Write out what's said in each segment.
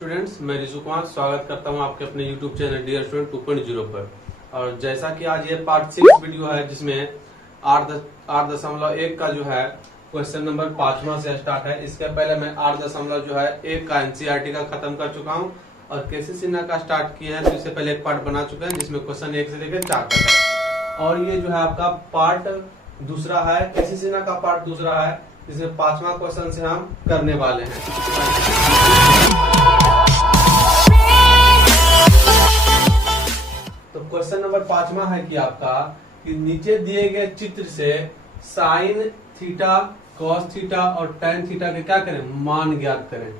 Students, मैं रिजू कुमार स्वागत करता हूं आपके अपने यूट्यूब चैनल डियर स्टूडेंट 2.0 पर। और जैसा कि आज ये पार्ट 6 वीडियो है जिसमें 8.1 का जो है क्वेश्चन नंबर 5वां से स्टार्ट है। इसके पहले मैं 8.1 का एनसीईआरटी का खत्म कर चुका हूं और केसी सिन्हा का स्टार्ट किया है, तो इससे पहले एक पार्ट बना चुके हैं जिसमें क्वेश्चन 1 से लेकर 4 तक है। और ये जो है आपका पार्ट दूसरा है, केसी सिन्हा का पार्ट दूसरा है, जिसमें 5वां क्वेश्चन से हम करने वाले हैं। तो क्वेश्चन नंबर 5वां है कि आपका कि नीचे दिए गए चित्र से साइन थीटा, कॉस थीटा और टेन थीटा के क्या करें, मान ज्ञात करें।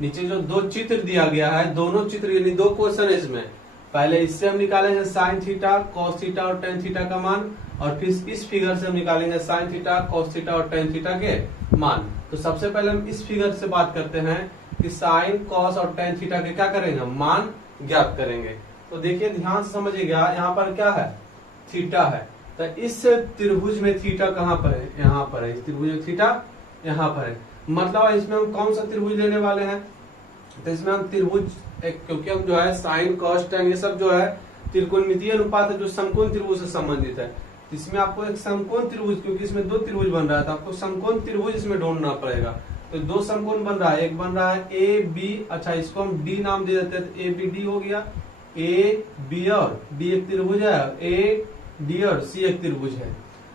नीचे जो दो चित्र दिया गया है, दोनों चित्र यानी दो क्वेश्चन है इसमें। पहले इससे हम निकालेंगे साइन थीटा, कॉस थीटा और टेन थीटा का मान, और फिर इस फिगर से हम निकालेंगे साइन थीटा, कॉस थीटा और टेन थीटा के मान। तो सबसे पहले हम इस फिगर से बात करते हैं कि साइन, कॉस और टेन थीटा के क्या करेंगे, मान ज्ञात करेंगे। तो देखिए ध्यान से समझिएगा, यहाँ पर क्या है, थीटा है। तो इस त्रिभुज में थीटा कहाँ पर है, यहाँ पर है। इस त्रिभुज में थीटा यहाँ पर है, मतलब इसमें हम कौन सा त्रिभुज लेने वाले हैं। तो इसमें हम त्रिभुज क्योंकि हम जो है साइन, कॉस, टेन ये सब जो है त्रिकोणमितीय अनुपात है जो समकोण त्रिभुज से संबंधित है। इसमें आपको एक समकोण त्रिभुज, क्योंकि इसमें दो त्रिभुज बन रहा है, तो आपको समकोण त्रिभुज इसमें ढूंढना पड़ेगा। तो दो समकोण बन रहा है, एक बन रहा है ए बी, अच्छा इसको हम डी नाम दे देते हैं, तो ए बी डी हो गया। ए बी और डी एक त्रिभुज है, ए डी और सी एक त्रिभुज है।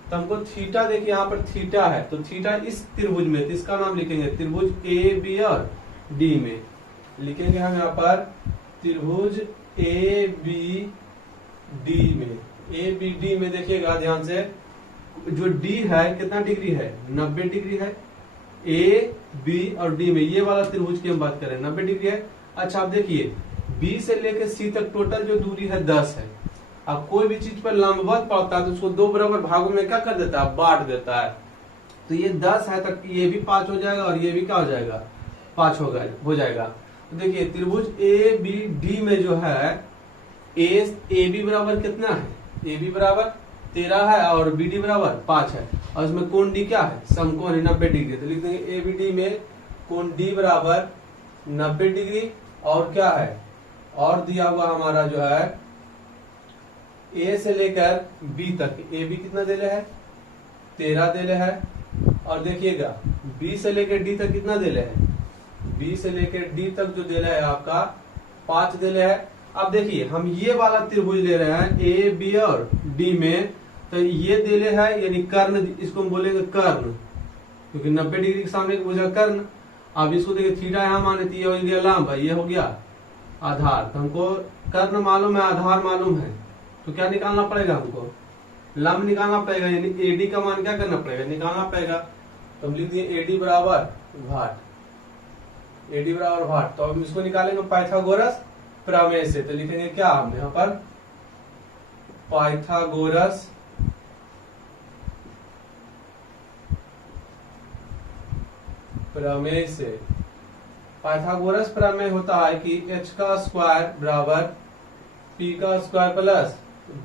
तो हमको थीटा देखिए यहाँ पर थीटा है, तो थीटा इस त्रिभुज में, तो इसका नाम लिखेंगे त्रिभुज ए बी और डी में। लिखेंगे हम यहाँ पर त्रिभुज ए बी डी में। ए बी डी में देखिएगा ध्यान से, जो डी है कितना डिग्री है, 90 डिग्री है। ए बी और डी में ये वाला त्रिभुज की हम बात करें 90 डिग्री है। अच्छा अब देखिए बी से लेकर सी तक टोटल जो दूरी है 10 है। अब कोई भी चीज पर लंबवत पड़ता है तो उसको दो बराबर भागों में क्या कर देता है, बांट देता है। तो ये 10 है, तक ये भी 5 हो जाएगा और ये भी क्या हो जाएगा, 5 हो जाएगा। तो देखिए त्रिभुज ए बी डी में जो है ए बी बराबर कितना है, ए बी बराबर 13 है और बी डी बराबर 5 है। और इसमें कोण डी क्या है, समकोण है 90 डिग्री। तो लिख देंगे ए बी डी में कोण डी बराबर 90 डिग्री। और क्या है, और दिया हुआ हमारा जो है ए से लेकर बी तक, ए बी कितना देले है, 13 देले है। और देखिएगा बी से लेकर डी तक कितना देले है, बी से लेकर डी तक जो देले है आपका 5 देले है। अब देखिए हम ये वाला त्रिभुज ले रहे हैं ए बी और डी में, तो ये देले है यानी कर्ण, इसको हम बोलेंगे कर्ण, क्योंकि 90 डिग्री के सामने हो कर्ण। अब इसको देखिए थीटा यहाँ माने, तो ये हो गया लंब, ये हो गया आधार। तो हमको कर्ण मालूम है, आधार मालूम है, तो क्या निकालना पड़ेगा, हमको लंब निकालना पड़ेगा, यानी एडी का मान क्या करना पड़ेगा, निकालना पड़ेगा। तो हम लिख दिए एडी बराबर भाट, एडी बराबर भाट। तो हम इसको निकालेंगे पाइथागोरस प्रमेय से। तो लिखेंगे क्या हमने यहाँ पर, पाइथागोरस प्रमेय से। पाइथागोरस प्रमेय होता है कि h का स्क्वायर बराबर p का स्क्वायर प्लस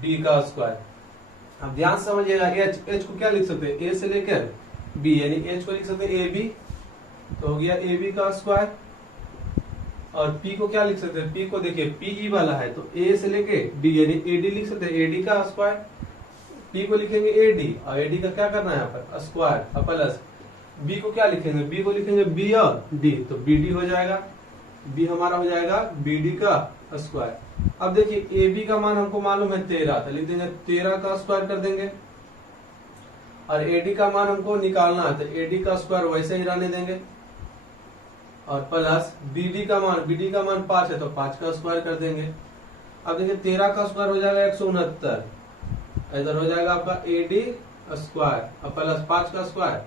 d का स्क्वायर। अब ध्यान समझिएगा, h को क्या लिख सकते हैं, a से लेकर b, यानी h को लिख सकते हैं ab, तो हो गया ab का स्क्वायर। और p को क्या लिख सकते हैं, p को देखिए pe वाला है, तो a से लेके d यानी ad लिख सकते हैं, ad का स्क्वायर। p को लिखेंगे ad और ad का क्या करना है यहाँ पर, स्क्वायर, प्लस b को क्या लिखेंगे, b को लिखेंगे b और d, तो bd हो जाएगा, b हमारा हो जाएगा bd का स्क्वायर। अब देखिए ab का मान हमको मालूम है 13, तो लिख देंगे 13 का स्क्वायर कर देंगे। और ad का मान हमको निकालना है, तो ad का स्क्वायर वैसे ही रहने देंगे। और प्लस bd का मान 5 है, तो 5 का स्क्वायर कर देंगे। अब देखिए 13 का स्क्वायर हो जाएगा 169, इधर हो जाएगा आपका ad स्क्वायर और प्लस 5 का स्क्वायर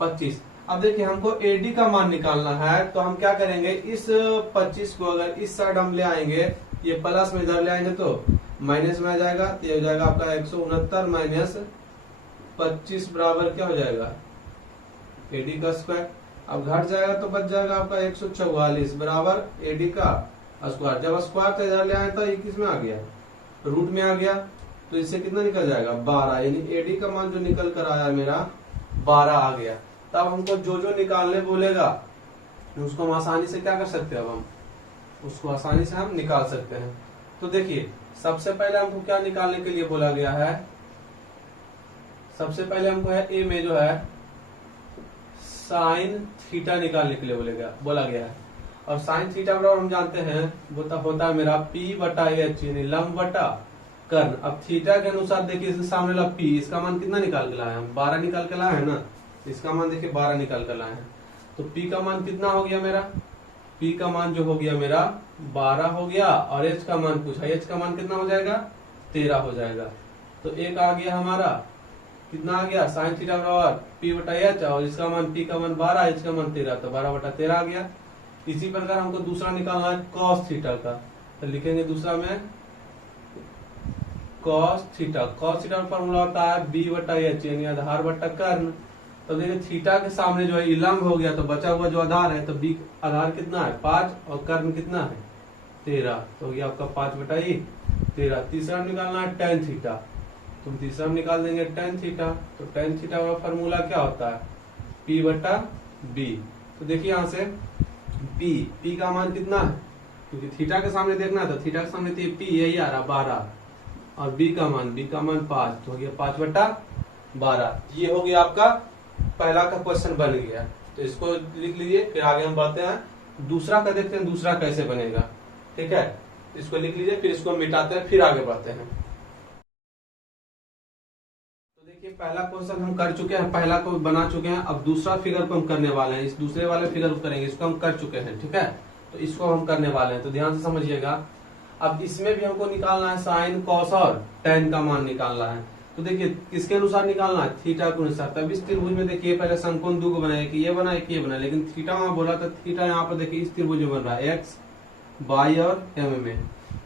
25। अब देखिए हमको AD का मान निकालना है, तो हम क्या करेंगे, इस 25 को अगर इस साइड हम ले आएंगे, ये प्लस में इधर ले आएंगे तो माइनस में आ जाएगा, तो ये हो जाएगा आपका 169 माइनस 25 बराबर क्या हो जाएगा, AD का स्क्वायर। अब घट जाएगा तो बच जाएगा आपका 144 बराबर AD का स्क्वायर। जब स्क्वायर तो इधर ले आए तो 21 में आ गया, रूट में आ गया, तो इससे कितना निकल जाएगा 12, यानी AD का मान जो निकल कर आया मेरा 12 आ गया। तब हमको जो जो निकालने बोलेगा उसको हम आसानी से क्या कर सकते हैं, अब हम उसको आसानी से हम निकाल सकते हैं। तो देखिए सबसे पहले हमको क्या निकालने के लिए बोला गया है, सबसे पहले हमको है ए में जो है साइन थीटा निकालने के लिए बोला गया है। और साइन थीटा बराबर हम जानते हैं होता है मेरा P बटा H यानी लंब बटा कर्ण। अब थीटा के अनुसार देखिए इसके सामने वाला P, इसका मान कितना निकाल के लाए हम, 12 निकाल के लाए हैं ना, इसका मान देखिए 12 निकाल के लाए हैं। तो P का मान कितना हो गया मेरा, P का मान जो हो गया मेरा 12 हो गया, और H का मान पूछा, H का मान कितना हो जाएगा 13 हो जाएगा। तो एक आ गया हमारा कितना आ गया साइन थीटा बराबर P बटा H, और इसका मान P का मान 12, H का मान 13, तो 12 बटा 13 आ गया। इसी प्रकार हमको दूसरा निकालना है कॉस थीटा का, तो लिखेंगे दूसरा में कॉस थीटा। कॉस थीटा का फॉर्मूला होता है B बटा H यानी आधार बटा कर्ण। तो देखिए थीटा के सामने जो है लंब हो गया, तो बचा हुआ जो आधार है, तो B आधार कितना है 5 और कर्ण कितना है 13, तो हो गया आपका 5 बटा 13। तीसरा निकालना है टेन थीटा, तुम तीसरा निकाल देंगे टेन थीटा। तो टेन थीटा का फॉर्मूला क्या होता है P बटा B। तो देखिए यहाँ से P का मान कितना है, क्योंकि थीटा के सामने देखना है, तो थीटा के सामने तो P यही आ रहा 12, और B का मान 5, तो हो गया 5 बटा 12। ये हो गया आपका पहला का क्वेश्चन बन गया। तो इसको लिख लीजिए, फिर आगे हम बढ़ते हैं दूसरा का, देखते हैं दूसरा कैसे बनेगा। ठीक है, इसको लिख लीजिए, फिर इसको मिटाते हैं, फिर आगे बढ़ते हैं। तो देखिए पहला क्वेश्चन हम कर चुके हैं, पहला को बना चुके हैं, अब दूसरा फिगर को हम करने वाले हैं। इस दूसरे वाले फिगर को करेंगे, इसको हम कर चुके हैं। ठीक है, तो इसको हम करने वाले हैं, तो ध्यान से समझिएगा। अब इसमें भी हमको निकालना है साइन कॉस और टेन का मान निकालना है। तो देखिए किसके अनुसार निकालना है, थीटा के अनुसार। तब इस त्रिभुज में देखिए पहले समकोण दो को बनाया, कि ये बना एक ये बना, लेकिन थीटा वहां बोला था, थीटा यहाँ पर देखिए इस त्रिभुज में बन रहा है एक्स बाई और एम में,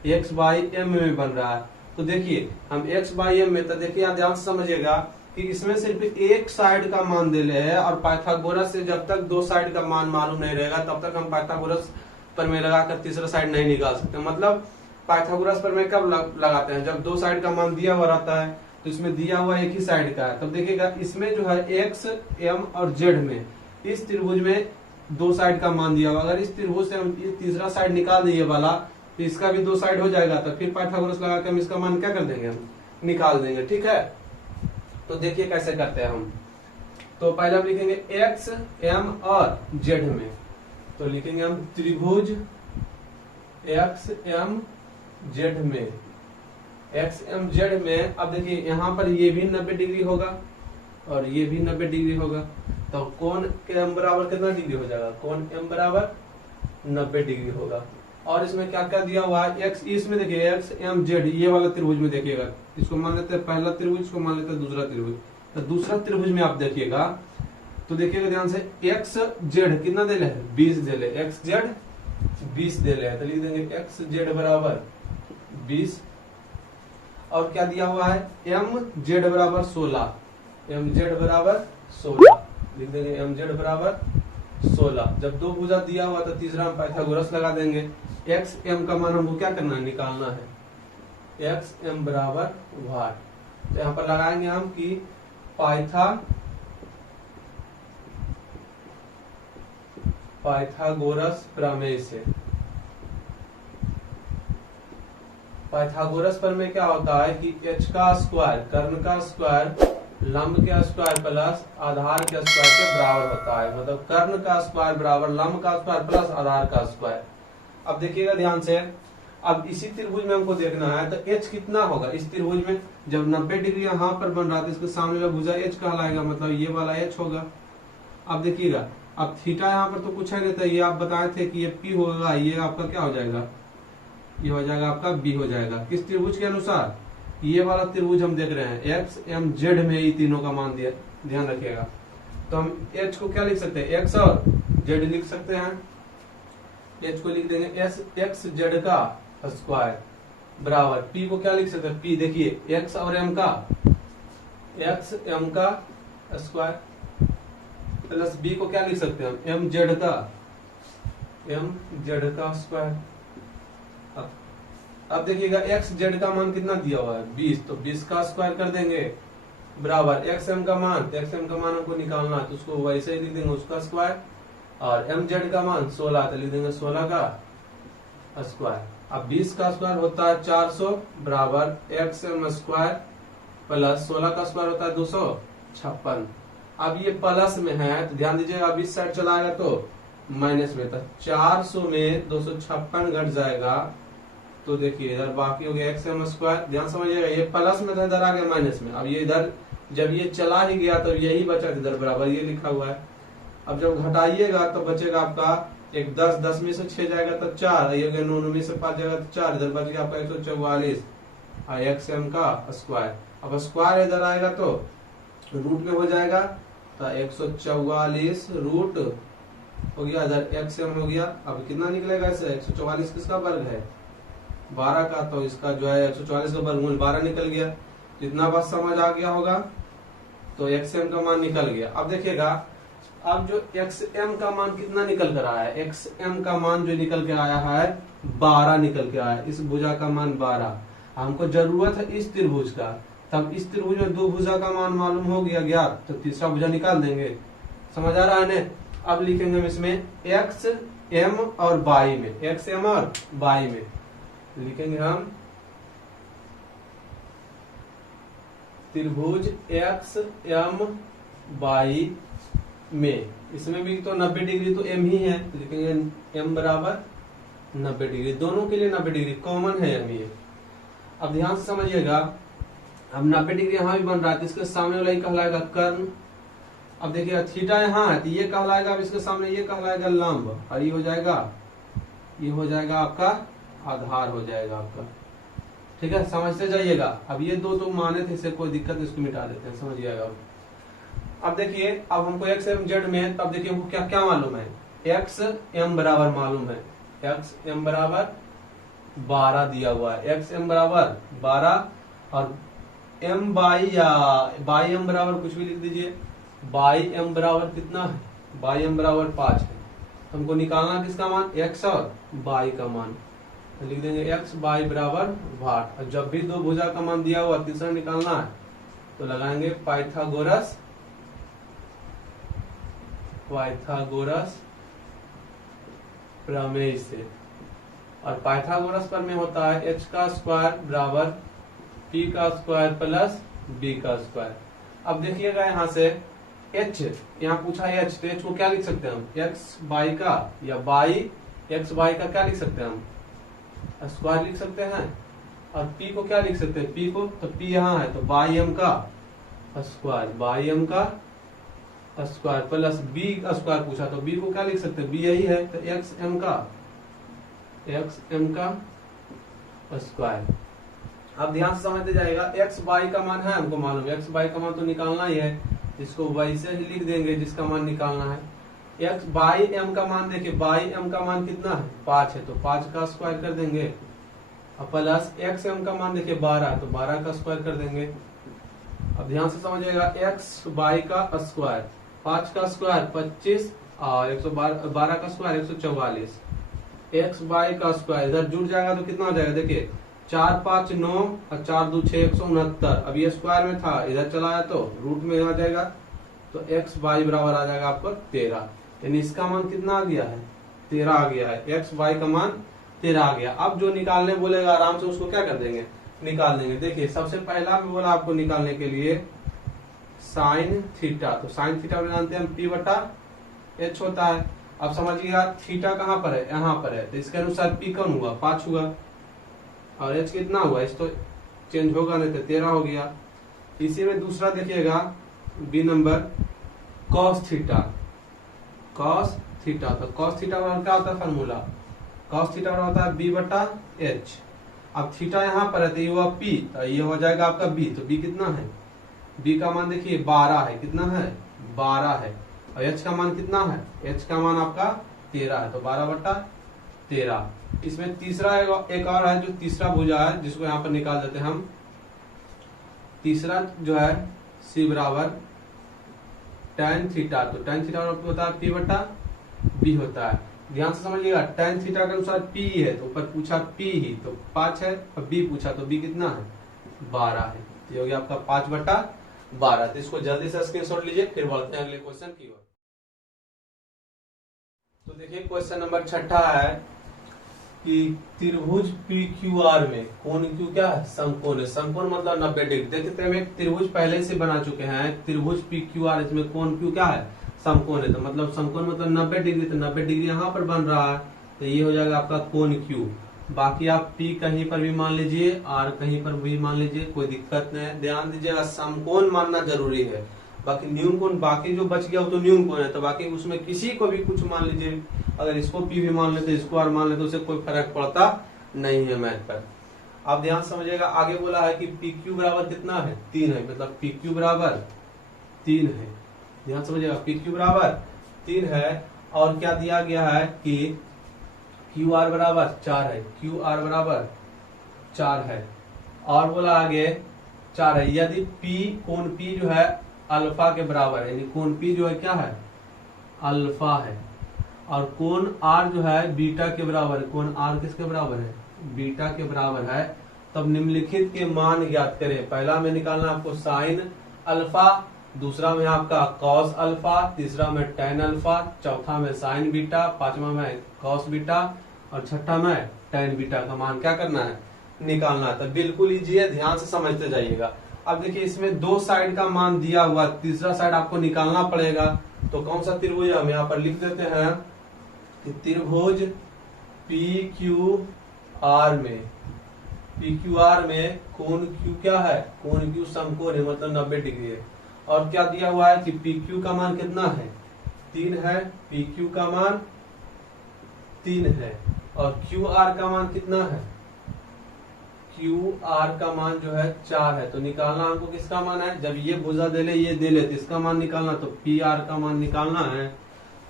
एक्स बाई एम में बन रहा है। तो देखिए हम एक्स बाई एम में, तो देखिए यहाँ ध्यान से समझिएगा कि इसमें सिर्फ एक साइड का मान दे ले है, और पाइथागोरस से जब तक दो साइड का मान मालूम नहीं रहेगा तब तक हम पाइथागोरस प्रमेय लगाकर तीसरा साइड नहीं निकाल सकते। मतलब पाइथागोरस प्रमेय कब लगाते हैं, जब दो साइड का मान दिया हुआ रहता है, तो इसमें दिया हुआ एक ही साइड का है। तब देखिएगा इसमें जो है एक्स एम और जेड में, इस त्रिभुज में दो साइड का मान दिया हुआ, अगर इस त्रिभुज से हम ये तीसरा साइड निकाल दें ये वाला, तो इसका भी दो साइड हो जाएगा। तो फिर पाइथागोरस लगा के हम इसका मान क्या कर देंगे, हम निकाल देंगे। ठीक है, तो देखिए कैसे करते हैं हम। तो पहले हम लिखेंगे एक्स एम और जेड में, तो लिखेंगे हम त्रिभुज एक्स एम जेड में, एक्स एम जेड में। अब देखिए यहाँ पर ये भी 90 डिग्री होगा और ये भी 90 डिग्री होगा, तो कोण एम बराबर कितना डिग्री हो जाएगा, कोण एम बराबर 90 डिग्री होगा। और इसमें क्या क्या दिया हुआ है, एक्स, इसमें देखिए एक्स एम जेड, ये वाला त्रिभुज में देखिएगा, इसको मान लेते हैं पहला त्रिभुज, इसको मान लेते हैं दूसरा त्रिभुज। तो दूसरा त्रिभुज में आप देखिएगा, तो देखिएगा ध्यान से, एक्स जेड कितना दे ले, 20 दे ले, एक्स जेड 20 दे ले, तो लिख देंगे एक्स जेड बराबर 20। और क्या दिया हुआ है, एम जेड बराबर 16, एम जेड बराबर 16 लिख देंगे, एम जेड बराबर 16। जब दो भुजा दिया हुआ तो तीसरा हम पाइथागोरस लगा देंगे। एक्स एम का मान हमको क्या करना है, निकालना है, एक्स एम बराबर वाट। तो यहाँ पर लगाएंगे हम कि पाइथागोरस प्रमेय से, पाइथागोरस प्रमेय क्या होता है कि h का स्क्वायर, कर्ण का स्क्वायर, लंब के स्क्वायर प्लस आधार के स्क्वायर के बराबर होता है। मतलब कर्ण का स्क्वायर बराबर लंब का स्क्वायर प्लस आधार का स्क्वायर। अब देखिएगा ध्यान से, अब इसी त्रिभुज में हमको देखना है, तो h कितना होगा इस त्रिभुज में, जब 90 डिग्री यहाँ पर बन रहा था, इसके सामने वाला भुजा h कहलाएगा, मतलब ये वाला h होगा। अब देखिएगा, अब थीटा यहाँ पर तो कुछ है नहीं था, ये आप बताए थे कि ये P होगा, ये आपका क्या हो जाएगा, ये हो जाएगा आपका B हो जाएगा। किस त्रिभुज के अनुसार, ये वाला त्रिभुज हम देख रहे हैं, एक्स एम जेड में ये तीनों का मान दिया, ध्यान रखिएगा। तो हम h को क्या लिख सकते हैं, x और z लिख सकते हैं। h को लिख देंगे एक्स जेड का स्क्वायर बराबर p को क्या लिख सकते हैं, p देखिए x और m का, x m का स्क्वायर प्लस b को क्या लिख सकते हैं, m जेड का स्क्वायर। अब देखिएगा एक्स जेड का मान कितना दिया हुआ है 20, तो 20 का स्क्वायर कर देंगे बराबर एक्स एम का मान, तो एक्स एम का मान हमको निकालना है, तो उसको वैसे ही लिख देंगे उसका स्क्वायर। और एम जेड का मान 16, तो लिख देंगे 16 का स्क्वायर। अब 20 का स्क्वायर होता है 400 बराबर XM स्क्वायर प्लस 16 का स्क्वायर होता है 256। अब ये प्लस में है तो ध्यान दीजिएगा, अब इस साइड चला आएगा तो माइनस में था। 400 में 256 घट जाएगा तो देखिए इधर बाकी हो गया XM स्क्वायर। ध्यान समझिएगा, ये प्लस में था, इधर आ गया माइनस में। अब ये इधर जब ये चला ही गया तो यही बचा, इधर बराबर ये लिखा हुआ है। अब जब घटाइएगा तो बचेगा आपका एक 10, 10 में से 6 जाएगा तो 4, ये 9 में से 5 जाएगा तो 4, इधर बच गया आपका 144 XM का स्क्वायर। अब स्क्वायर इधर आएगा तो रूट में हो जाएगा तो 144 रूट हो गया, इधर XM हो गया। अब कितना निकलेगा इससे, 144 किसका वर्ग है 12 का, तो इसका जो है 144 का वर्गमूल 12 निकल गया। जितना बात समझ आ गया होगा तो XM का मान निकल गया। अब देखिएगा, अब जो XM का मान कितना निकल कर आया है, XM का मान जो निकल के आया है 12 निकल के आया है। इस भुजा का मान 12, हमको जरूरत है इस त्रिभुज का, तब इस त्रिभुज में दो भुजा का मान मालूम हो गया ज्ञात, तो तीसरा भुजा निकाल देंगे। समझ आ रहा है ना। अब लिखेंगे हम इसमें XM और y में, XM और y में लिखेंगे हम त्रिभुज XM y में। इसमें भी तो 90 डिग्री तो M ही है, तो लिखेंगे M बराबर 90 डिग्री, दोनों के लिए 90 डिग्री कॉमन है M ये। अब ध्यान से समझिएगा, अब 90 डिग्री यहाँ भी बन रहा है तो इसके सामने वाला ही कहलाएगा कर्ण। अब देखिए थीटा यहाँ है तो ये कहलाएगा, अब इसके सामने ये कहलाएगा लंब, और ये हो जाएगा आपका आधार हो जाएगा आपका। ठीक है, समझते जाइएगा। अब ये दो तो माने थे, इससे कोई दिक्कत, इसको मिटा देते हैं, समझिएगा। अब देखिए, अब हमको XM में, तब देखिए हमको क्या क्या मालूम है, XM बराबर मालूम है, XM बराबर 12 दिया हुआ है, XM बराबर 12 और M बाई या बाई M बराबर कुछ भी लिख दीजिए। बाई M बराबर कितना है, बाई M बराबर 5 है। हमको निकालना किसका मान, X और बाई का मान, तो लिख देंगे X बाई बराबर 8। और जब भी दो भुजा का मान दिया हुआ तीसरा निकालना है तो लगाएंगे पाइथागोरस प्रमेय से। और पाइथागोरस प्रमेय होता है h का स्क्वायर बराबर p का स्क्वायर प्लस b का स्क्वायर। अब देखिएगा यहाँ से h, यहाँ पूछा है h, तो h को क्या लिख सकते हैं हम, x बाई का या बाई x बाई का क्या लिख सकते हैं हम, स्क्वायर लिख सकते हैं। और p को क्या लिख सकते हैं, p को, तो p यहाँ है तो बाई m का स्क्वायर, बाई m का स्क्वायर प्लस b का स्क्वायर पूछा तो b को क्या लिख सकते हैं, b यही है तो XM का स्क्वायर। अब ध्यान से समझते जाएगा, x बाई का मान है हमको मालूम, x बाई का मान तो निकालना ही है, इसको वैसे ही लिख देंगे जिसका मान निकालना है। x बाई m का मान देखिए, बाई m का मान कितना है 5 है, तो 5 का स्क्वायर कर देंगे। और प्लस XM का मान देखिए 12 है, तो 12 का स्क्वायर कर देंगे। अब ध्यान से समझिएगा, x बाई का स्क्वायर, 5 का स्क्वायर 25 और 112 का स्क्वायर 144, x बाई का स्क्वायर इधर जुड़ जाएगा तो कितना हो जाएगा, देखिए 4 5 9 और 4 2 6 169। अब ये स्क्वायर में था, इधर चला आया तो रूट में आ जाएगा, तो x बाई बराबर आ जाएगा आपको 13। यानी इसका मान कितना आ गया है, 13 आ गया है, x बाई का मान 13 आ गया। अब जो निकालने बोलेगा आराम से उसको क्या कर देंगे, निकाल देंगे। देखिए सबसे पहला में बोला आपको निकालने के लिए साइन थीटा, तो साइन थीटा जानते हैं हम p बटा h होता है। अब समझिएगा थीटा कहाँ पर है, यहाँ पर है, तो इसके अनुसार p कौन हुआ, 5 हुआ, और h कितना हुआ, इस तो चेंज होगा नहीं तो 13 हो गया। इसी में दूसरा देखिएगा बी नंबर cos थीटा, तो cos थीटा का क्या होता है फार्मूला, cos थीटा का होता है b बटा h। अब थीटा यहाँ पर है तो ये हुआ p, तो ये हो जाएगा आपका b, तो b कितना है, b का मान देखिए 12 है, कितना है 12 है, और h का मान कितना है, h का मान आपका 13 है, तो 12 बटा 13। इसमें तीसरा एक और है जो तीसरा भुजा है जिसको यहाँ पर निकाल देते हैं हम। तीसरा जो है c बराबर tan थीटा, तो tan थीटा होता है p बटा b होता है। ध्यान से समझिएगा, tan थीटा के अनुसार p है तो ऊपर पूछा p ही, तो 5 है, और b पूछा तो b कितना है 12 है, तो ये हो गया आपका 5 बटा 12। तो इसको जल्दी से स्क्रीनशॉट लीजिए, फिर बढ़ते हैं अगले क्वेश्चन की ओर। तो देखिए क्वेश्चन नंबर 6 है, कि त्रिभुज पी क्यू आर में कोण क्यू क्या है, समकोण है। समकोण मतलब 90 डिग्री। देखते हैं हम एक त्रिभुज पहले से बना चुके हैं, त्रिभुज पी क्यू आर, इसमें कोण क्यू क्या है, समकोण है। तो मतलब समकोण मतलब 90 डिग्री, तो 90 डिग्री यहाँ पर बन रहा है, तो ये हो जाएगा आपका कोण क्यू। बाकी आप P कहीं पर भी मान लीजिए, R कहीं पर भी मान लीजिए, कोई दिक्कत नहीं है। ध्यान दीजिएगा समकोण मानना जरूरी है, बाकी न्यून कोण, बाकी जो बच गया वो तो न्यून कोण है, तो बाकी उसमें किसी को भी कुछ मान लीजिए, अगर इसको P भी मान लेते, इसको R मान लेते, उससे कोई फर्क पड़ता नहीं है मैथ पर। आप ध्यान समझिएगा, आगे बोला है कि PQ बराबर कितना है, 3 है, मतलब PQ बराबर 3 है। ध्यान समझिएगा, PQ बराबर 3 है। और क्या दिया गया है कि QR बराबर 4 है, QR बराबर 4 है। और बोला आगे 4 है, यदि P कोण P जो है अल्फा के बराबर है, यानी कोण P जो है क्या है, अल्फा है, और कोण R जो है बीटा के बराबर है। कोण R किसके बराबर है, बीटा के बराबर है। तब निम्नलिखित के मान ज्ञात करें। पहला में निकालना आपको साइन अल्फा, दूसरा में आपका कॉस अल्फा, तीसरा में टेन अल्फा, चौथा में साइन बीटा, पांचवा में कॉस बीटा, और छठा में टेन बीटा का मान क्या करना है, निकालना है। तो बिल्कुल इजी है, ध्यान से समझते जाइएगा। अब देखिए इसमें दो साइड का मान दिया हुआ, तीसरा साइड आपको निकालना पड़ेगा। तो कौन सा त्रिभुज हम यहाँ पर लिख देते हैं कि त्रिभुज पी क्यू आर में, पी क्यू आर में कोण क्यू क्या है, कोण क्यू समकोण है, मतलब 90 डिग्री है। और क्या दिया हुआ है कि पी क्यू का मान कितना है, 3 है, पी क्यू का मान 3 है, और क्यू आर का मान कितना है, क्यू आर का मान जो है 4 है। तो निकालना हमको किसका मान है, जब ये भुजा दे ले ये दे ले, तो इसका मान निकालना, तो पी आर का मान निकालना है।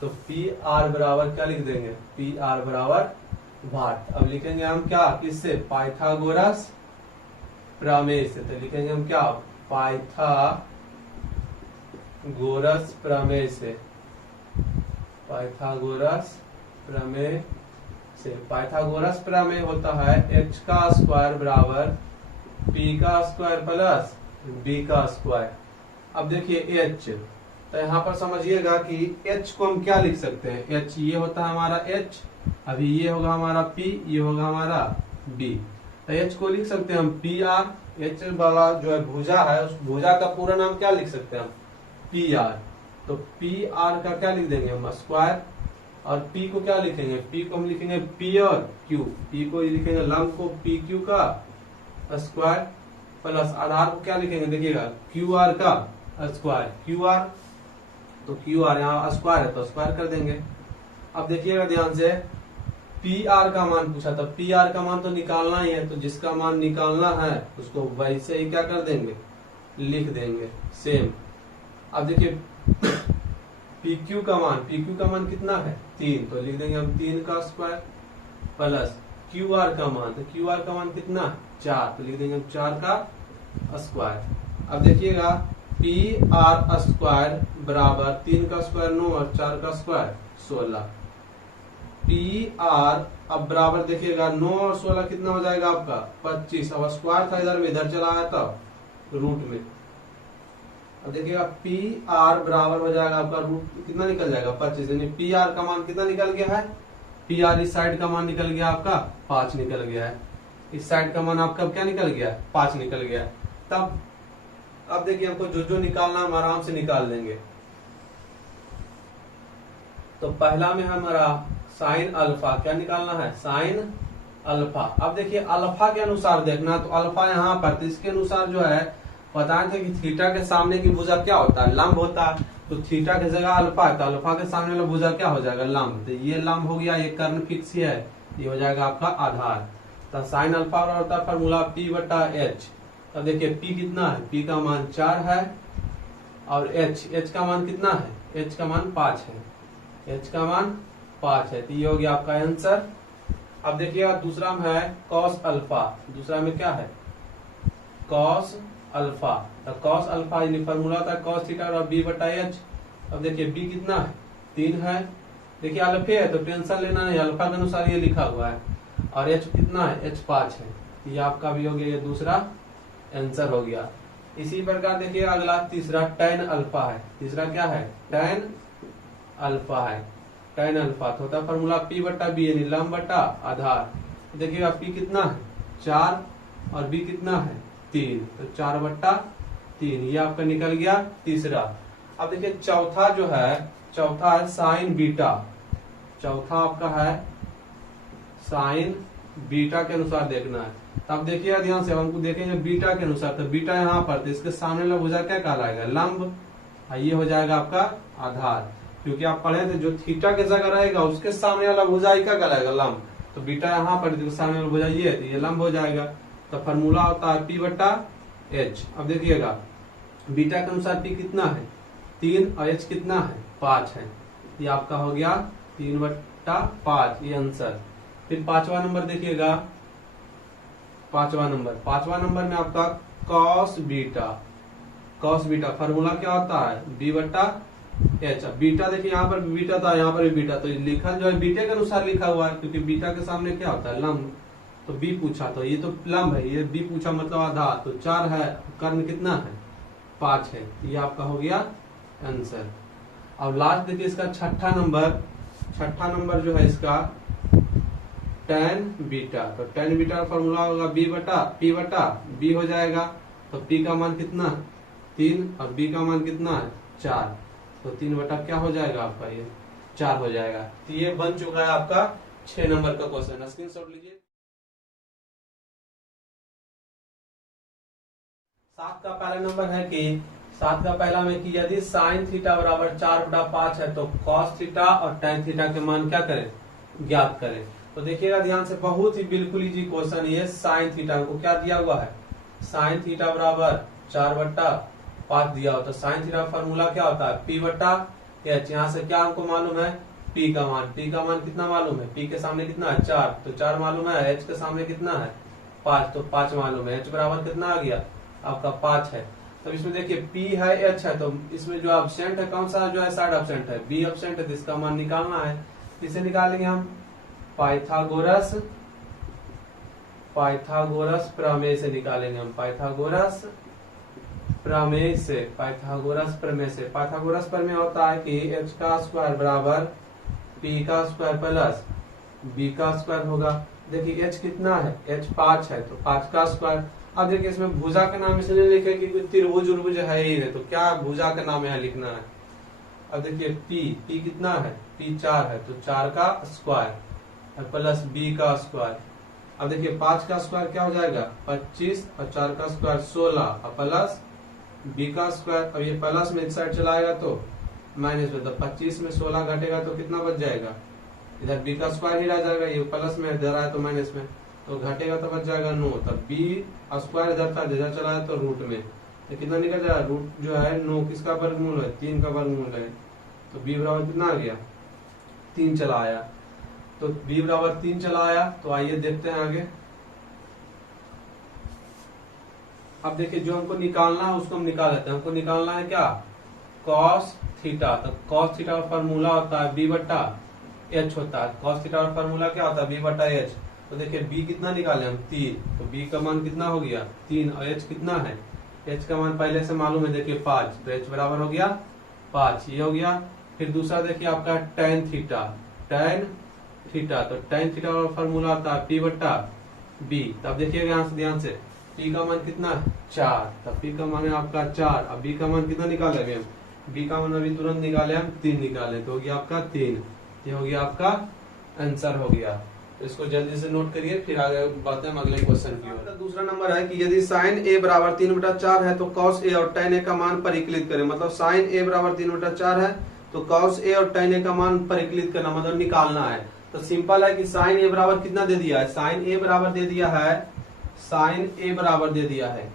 तो पी आर बराबर क्या लिख देंगे, पी आर बराबर भाट। अब लिखेंगे हम क्या, किससे, पाइथागोरस प्रमेय से। तो लिखेंगे हम क्या, पाइथागोरस प्रमेय से, पाइथागोरस प्रमेय से। पाइथागोरस प्रमेय होता है h का स्क्वायर बराबर p का स्क्वायर प्लस b का स्क्वायर। अब देखिए h, तो यहाँ पर समझिएगा कि h को हम क्या लिख सकते हैं, h ये होता है हमारा h, अभी ये होगा हमारा p, ये होगा हमारा b। तो h को लिख सकते हैं हम पी आर, h वाला जो है भुजा है, उस भुजा का पूरा नाम क्या लिख सकते हैं हम, पी आर। तो पी आर का क्या लिख देंगे हम, स्क्वायर, और P को क्या लिखेंगे, P को हम लिखेंगे P और Q, P को लिखेंगे लंब को PQ का स्क्वायर, प्लस आधार को क्या लिखेंगे, देखिएगा QR का स्क्वायर, QR, तो QR यहाँ स्क्वायर है तो स्क्वायर कर देंगे। अब देखिएगा ध्यान से, PR का मान पूछा था, PR का मान तो निकालना ही है, तो जिसका मान निकालना है उसको वैसे ही क्या कर देंगे, लिख देंगे सेम। अब देखिए PQ का मान कितना है, 3, तो लिख देंगे हम 3 का स्क्वायर, प्लस QR का मान, तो QR का मान कितना, 4, तो लिख देंगे हम 4 का स्क्वायर। अब देखिएगा PR स्क्वायर बराबर 3 का स्क्वायर 9 और 4 का स्क्वायर 16। PR अब बराबर देखिएगा 9 और 16 कितना हो जाएगा आपका 25। अब स्क्वायर था इधर में, इधर चला आया था रूट में। अब देखिएगा पी आर बराबर हो जाएगा आपका रूट कितना निकल जाएगा 25, यानी पी आर का मान कितना निकल गया है, पी आर इस साइड का मान निकल गया आपका 5 निकल गया है, इस साइड का मान आपका क्या निकल गया, 5 निकल गया है। तब अब देखिए हमको जो जो निकालना हम आराम से निकाल देंगे। तो पहला में हमारा साइन अल्फा, क्या निकालना है, साइन अल्फा। अब देखिए अल्फा के अनुसार देखना, तो अल्फा यहाँ पर, तो इसके अनुसार जो है बताए थे कि थीटा के सामने की भुजा क्या होता है, लंब होता है। तो थीटा की जगह अल्फा है, तो अल्फा के सामने वाला भुजा क्या हो जाएगा, लंब। तो ये लंब हो गया, ये कर्ण फिक्स है, ये हो जाएगा आपका आधार। तो साइन अल्फा होता है फॉर्मूला P बटा H। अब देखिए P कितना है, P का मान 4 है, और H का मान कितना है, H का मान 5 है, H का मान 5 है। तो ये हो गया आपका आंसर। अब देखिएगा दूसरा में है कॉस अल्फा, दूसरा में क्या है, कॉस अल्फा। तो कॉस अल्फा फॉर्मूला था कॉस थीटा और B बटा H। अब देखिए B कितना है, 3 है, देखिए अल्फे है तो टेंशन लेना नहीं, अल्फा के अनुसार ये लिखा हुआ है, और H कितना है, H 5 है। ये आपका भी हो गया, ये दूसरा आंसर हो गया। इसी प्रकार देखिए अगला तीसरा टेन अल्फा है, तीसरा क्या है, टेन अल्फा है, टेन अल्फा तो होता है फॉर्मूला P बटा B, यानी लंब बटा आधार। देखिएगा पी कितना है 4 और बी कितना है 3, तो 4/3 ये आपका निकल गया तीसरा। अब देखिए चौथा जो है, चौथा है साइन बीटा। चौथा आपका है साइन बीटा के अनुसार देखना है। तब देखिएगा ध्यान से, हमको देखेंगे बीटा के अनुसार, तो बीटा यहाँ पर, तो इसके सामने वाला भुजा क्या कहलाएगा, लंब। ये हो जाएगा आपका आधार, क्योंकि आप पढ़े थे जो थीटा के जगह रहेगा उसके सामने वाला भुजा क्या कहलाएगा, लंब। तो बीटा यहाँ पर सामने वाला भुजा ये है, तो ये लंब हो जाएगा। तो फॉर्मूला होता है P/H। अब देखिएगा बीटा के अनुसार P कितना है 3 और H कितना है 5 है। ये आपका हो गया 3/5, ये आंसर। फिर पांचवा नंबर देखिएगा, पांचवा नंबर में आपका cos beta. Cos beta formula क्या होता है B/H। बीटा देखिए यहाँ पर बीटा था, यहाँ पर भी बीटा, तो लिखा जो है बीटे के अनुसार लिखा हुआ है, क्योंकि बीटा के सामने क्या होता है लंब। तो बी पूछा, तो ये तो लंब है, ये बी पूछा मतलब आधार, तो 4 है, कर्ण कितना है 5 है। ये आपका हो गया आंसर। अब लास्ट देखिए इसका छठा नंबर जो है इसका tan बीटा। तो tan बीटा का फॉर्मूला होगा P/B हो जाएगा। तो P का मान कितना 3 और B का मान कितना है 4, तो 3 क्या हो जाएगा आपका ये 4 हो जाएगा। तो ये बन चुका है आपका 6 नंबर का क्वेश्चन। स्क्रीनशॉट लीजिए। 7 का पहला नंबर है कि 7 का पहला में कि यदि साइन थीटा बराबर 4/5 है तो कॉस थीटा और tan थीटा के मान क्या करें, ज्ञात करें। तो देखिएगा ध्यान से, बहुत ही बिल्कुल इजी क्वेश्चन। ये साइन थीटा को क्या दिया हुआ है, साइन थीटा बराबर 4/5 दिया हो, तो साइन थीटा फॉर्मूला क्या होता है P/H। यहाँ से क्या हमको मालूम है P का मान कितना मालूम है, P के सामने कितना है 4, तो 4 मालूम है, H के सामने कितना है 5, तो 5 मालूम है। H बराबर कितना आ गया आपका 5 है। तो इसमें देखिए P है H है, तो इसमें जो एब्सेंट है कौन सा जो है साइड एब्सेंट है, B एब्सेंट है, तो इसका मान निकालना है। इसे निकालेंगे हम पाइथागोरस प्रमेय से निकालेंगे हम, पाइथागोरस प्रमेय से। पाइथागोरस प्रमेय होता है कि H का स्क्वायर बराबर P का स्क्वायर प्लस B का स्क्वायर होगा। देखिए H कितना है, H 5 है, तो 5 का स्क्वायर। अब देखिए इसमें भुजा का नाम इसलिए लिखे कि कोई त्रिभुज है ही नहीं, तो क्या भुजा का नाम यहाँ लिखना है। अब देखिए P कितना है, P 4 है, तो 4 का स्क्वायर प्लस B का स्क्वायर। अब देखिए 5 का स्क्वायर क्या हो जाएगा 25 और 4 का स्क्वायर 16 और प्लस B का स्क्वायर। अब ये प्लस में एक साइड चलाएगा तो माइनस में, तो 25 में 16 घटेगा तो कितना बच जाएगा, इधर B का स्क्वायर ही रह जाएगा, ये प्लस में इधर आया तो माइनस में, तो घटेगा तो बच जाएगा 9। तब B स्क्वायर इधर था, इधर चला है तो रूट में, तो कितना निकल जाएगा, रूट जो है 9 किसका वर्गमूल है 3 का वर्गमूल है। तो B बराबर कितना आ गया 3 चला आया। तो B बराबर 3 चला आया। तो आइए देखते हैं आगे। अब देखिए जो हमको निकालना है उसको हम निकाल लेते हैं। हमको निकालना है क्या कॉस थीटा। तो कॉस थीटा का फॉर्मूला होता है B/H होता है। कॉस थीटा का फॉर्मूला क्या होता है B/H। तो देखिए B कितना निकाले हम 3, तो B का मान कितना हो गया 3 और H कितना है, H का मान पहले से मालूम है देखिए 5, तो H बराबर हो गया 5, ये हो गया। फिर दूसरा देखिए आपका tan थीटा। तो tan थीटा का फॉर्मूला आता है P/B। तब देखिएगा यहाँ से ध्यान से, P का मान कितना है 4, तब P का मान है आपका 4। अब B का मान कितना निकाले अभी हम, B का मान अभी तुरंत निकाले हम 3 निकाले, तो हो गया आपका 3। ये हो गया आपका आंसर हो गया। तो इसको जल्दी से नोट करिए, फिर आगे बढ़ते हैं अगले क्वेश्चन की ओर। दूसरा नंबर है कि यदि साइन A बराबर 3/4 है तो cos A और tan A का मान परिकलित करें। मतलब साइन A बराबर 3/4 है तो cos A और tan A का मान परिकलित करना मतलब निकालना है। तो सिंपल है कि साइन A बराबर कितना दे दिया है, साइन A बराबर दे दिया है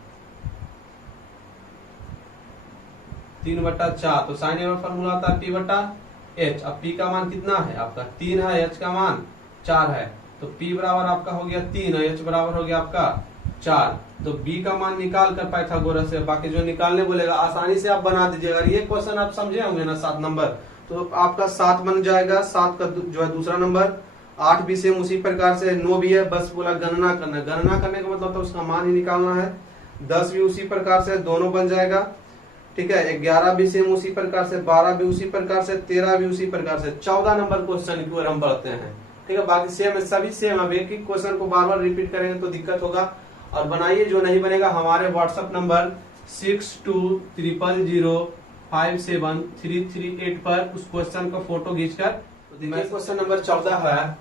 3/4। तो साइन A का फॉर्मूला आता है P/H। अब P का मान कितना है आपका 3 है, H का मान 4 है, तो P बराबर आपका हो गया 3 और H बराबर हो गया आपका 4। तो B का मान निकाल कर पाइथागोरस से, बाकी जो निकालने बोलेगा आसानी से आप बना दीजिएगा। ये क्वेश्चन आप समझे होंगे ना 7 नंबर, तो आपका 7 बन जाएगा। 7 का जो है दूसरा नंबर। 8 भी सेम उसी प्रकार से, 9 भी है, बस बोला गणना करना। गणना करने का मतलब तो उसका मान ही निकालना है। 10 भी उसी प्रकार से, दोनों बन जाएगा, ठीक है। 11 भी सेम उसी प्रकार से, 12 भी उसी प्रकार से, 13 भी उसी प्रकार से। 14 नंबर क्वेश्चन की ओर हम बढ़ते हैं। ठीक है, बाकी सेम है, सभी सेम। अब एक ही क्वेश्चन को बार बार रिपीट करेंगे तो दिक्कत होगा। और बनाइए, जो नहीं बनेगा हमारे व्हाट्सएप नंबर 6230057338 पर उस क्वेश्चन का फोटो खींचकर। तो देखिए क्वेश्चन नंबर 14 है।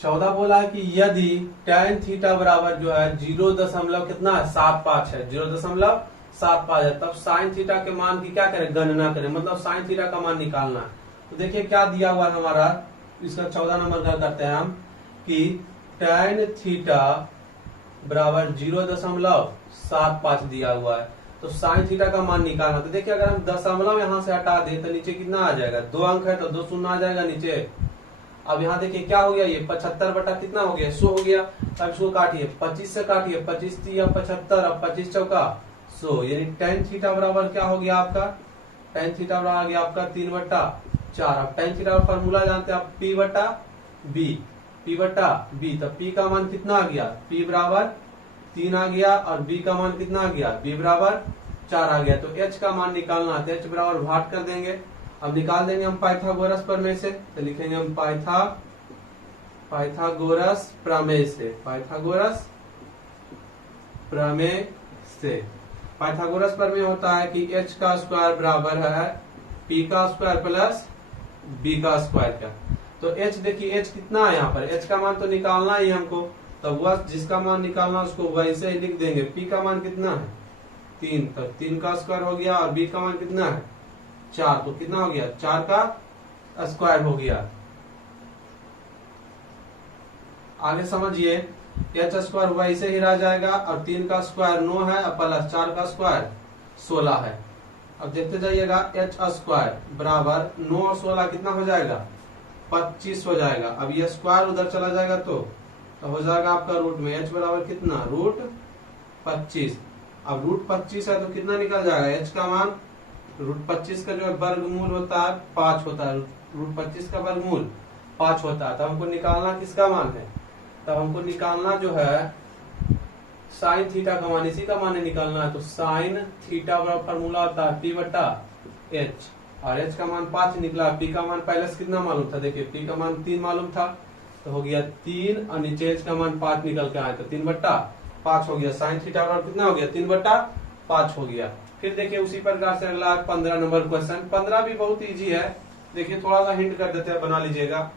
14 बोला है कि यदि tan थीटा बराबर जो है 0 कितना है 75 है, 0.75 है, तब sin थीटा के मान की क्या करें, गणना करें, मतलब sin थीटा का मान निकालना है। तो देखिए क्या दिया हुआ है हमारा, इसका 14 नंबर का करते हैं हम कि tan थीटा बराबर 0.75 दिया हुआ है, तो sin थीटा का मान निकालना। तो देखिए अगर हम दशमलव यहाँ से हटा दें तो नीचे कितना आ जाएगा, 2 अंक है तो 2 शून्य आ जाएगा नीचे। अब यहाँ देखिए क्या हो गया, ये 75 बटा कितना हो गया, 100 हो गया। अब इसको काटिए, 25 से काटिए, 25 या 75, अब 25 चौका 100, यानी tan थीटा बराबर क्या हो गया आपका, tan थीटा बराबर आ गया आपका 3/4। अब tan थीटा का फॉर्मूला जानते हैं आप, P बटा B, तब P का मान कितना आ गया, P बराबर 3 आ गया, और B का मान कितना आ गया, B बराबर 4 आ गया। तो H का मान निकालना है, H बराबर भाग कर देंगे। अब निकाल देंगे हम पाइथागोरस प्रमेय से, तो लिखेंगे हम पाइथागोरस प्रमेय से, पाइथागोरस प्रमेय से। पाइथागोरस प्रमेय होता है कि h का स्क्वायर बराबर है p का स्क्वायर प्लस b का स्क्वायर का। तो h देखिए h कितना है, यहाँ पर h का मान तो निकालना ही हमको, तब वह जिसका मान निकालना उसको वैसे ही लिख देंगे। p का मान कितना है 3, तब 3 का स्क्वायर हो गया, और b का मान कितना है 4, तो कितना हो गया 4 का स्क्वायर हो गया। आगे समझिए, एच स्क्वायर वैसे ही रह जाएगा, और 3 का स्क्वायर 9 है, और प्लस 4 का स्क्वायर 16 है। अब देखते जाइएगा, एच स्क्वायर बराबर 9 और 16 कितना हो जाएगा 25 हो जाएगा। अब ये स्क्वायर उधर चला जाएगा तो हो जाएगा आपका रूट में, एच बराबर कितना √25। अब √25 है तो कितना निकल जाएगा, एच का मान √25 का जो है वर्गमूल होता है 5 होता है, √25 का वर्गमूल 5 होता है। तब हमको निकालना किसका मान है, तब हमको निकालना जो है साइन थीटा का मान, इसी का मान निकालना है। तो साइन थीटा का फॉर्मूला होता है P बटा H, और H का मान 5 निकला, P का मान पहले से कितना मालूम था, देखिए P का मान 3 मालूम था, तो हो गया 3, और नीचे H का मान 5 निकल के आया, तो 3/5 हो गया। साइन थीटा बराबर कितना हो गया 3/5 हो गया। फिर देखिए उसी प्रकार से अगला 15 नंबर क्वेश्चन। 15 भी बहुत इजी है, देखिए थोड़ा सा हिंट कर देते हैं, बना लीजिएगा।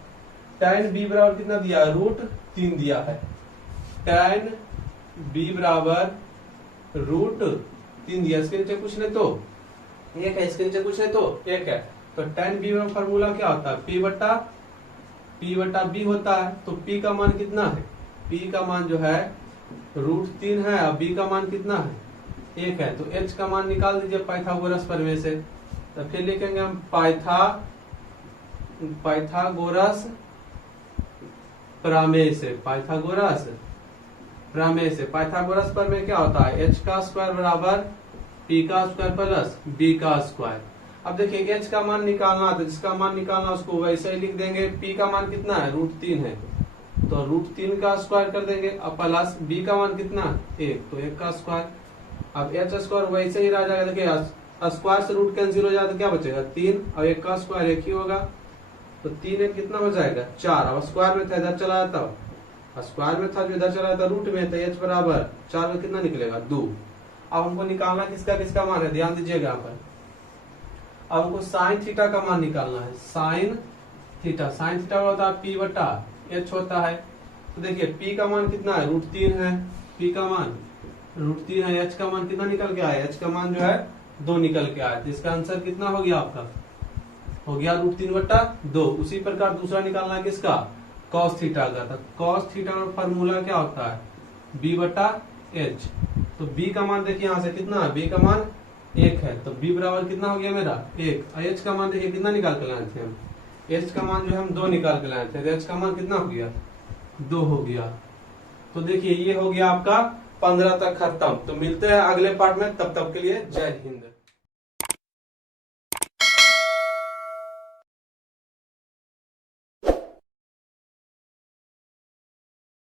tan b बराबर कितना दिया है, √3 दिया है। tan b बराबर √3 दिया, इसके नीचे कुछ नहीं तो 1 है, इसके नीचे कुछ नहीं तो 1 है। तो tan b बराबर फॉर्मूला क्या होता है, P बटा b होता है। तो P का मान कितना है, P का मान जो है √3 है, और B का मान कितना है 1 है। तो H का मान निकाल दीजिए पाइथागोरस प्रमेय से। तो फिर लिखेंगे हम पाइथागोरस प्रमेय से, पाइथागोरस प्रमेय से। पाइथागोरस प्रमेय क्या होता है, H का स्क्वायर बराबर P का स्क्वायर प्लस B का स्क्वायर। अब देखिए H का मान निकालना, तो जिसका मान निकालना उसको वैसे ही लिख देंगे। P का मान कितना है √3 है, तो √3 का स्क्वायर कर देंगे, और प्लस B का मान कितना 1, तो 1 का स्क्वायर। अब H स्क्वायर वैसे ही रह जाएगा, देखिए स्क्वायर से रूट कैंसिल हो जाए तो क्या बचेगा 3, और 1 का स्क्वायर 1 ही होगा, तो 3 1 कितना हो जाएगा 4। अब स्क्वायर में था इधर चला जाता, स्क्वायर में था जो इधर चला जाता रूट में, तो H बराबर 4 में कितना निकलेगा 2। अब हमको निकालना किसका मान है, ध्यान दीजिएगा यहाँ पर। अब हमको साइन थीटा का मान निकालना है, साइन थीटा होता है P बटा H होता है। तो देखिए P का मान कितना है √3 है, P का मान √3 है, H का मान कितना निकल के आया, H का मान जो है 2 निकल के आया। तो इसका आंसर कितना हो गया आपका, हो गया √3/2। उसी प्रकार दूसरा निकालना है किसका, cos थीटा का। तो cos थीटा का फॉर्मूला क्या होता है, B बटा H। तो B का मान देखिए यहाँ से कितना है, B का मान 1 है, तो B बराबर कितना हो गया मेरा 1। और H का मान देखिए कितना निकाल के लाए थे हम, H का मान जो है हम 2 निकाल के लाए थे, तो H का मान कितना हो गया 2 हो गया। तो देखिए ये हो गया आपका 15 तक खत्म। तो मिलते हैं अगले पार्ट में, तब तक के लिए जय हिंद।